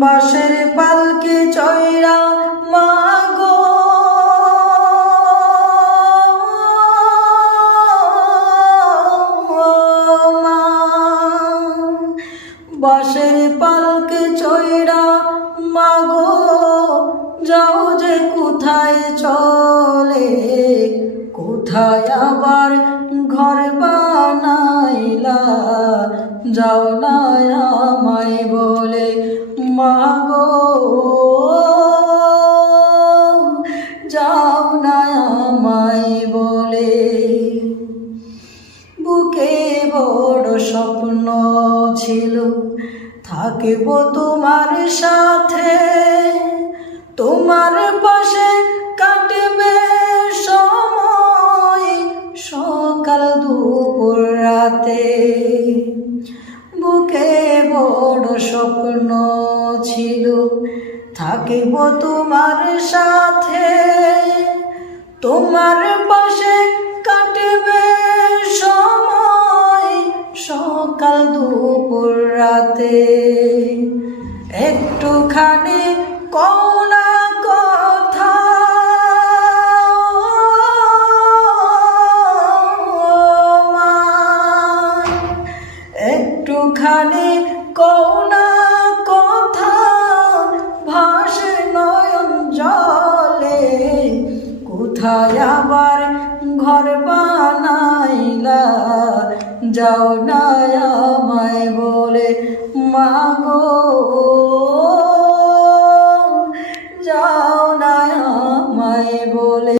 বাঁশের পালকি চইরা মাগো মা, বাঁশের পালকি চইরা মাগো যাও যে কোথায় চলে, কোথায় আবার ঘর বানাইলা, যাও না আমায় বলে মাগো, যাও না আমায় বলে। বুকে বড় স্বপ্ন ছিল থাকিব তোমার সাথে, তোমার পাশে কাটবে সময় সকাল দুপুর রাতে। বুকে বড় স্বপ্ন ছিল থাকিব তোমার সাথে, তোমার পাশে কাটবে সময় সকাল দুপুর রাতে। একটুখানি কওনা কথা মা, একটুখানি কওনা কথা ভাসে নয়ন জলে, কোথায় আবার ঘর বানাইলা, যাও না আমায় বলে মাগো, যাও না আমায় বলে।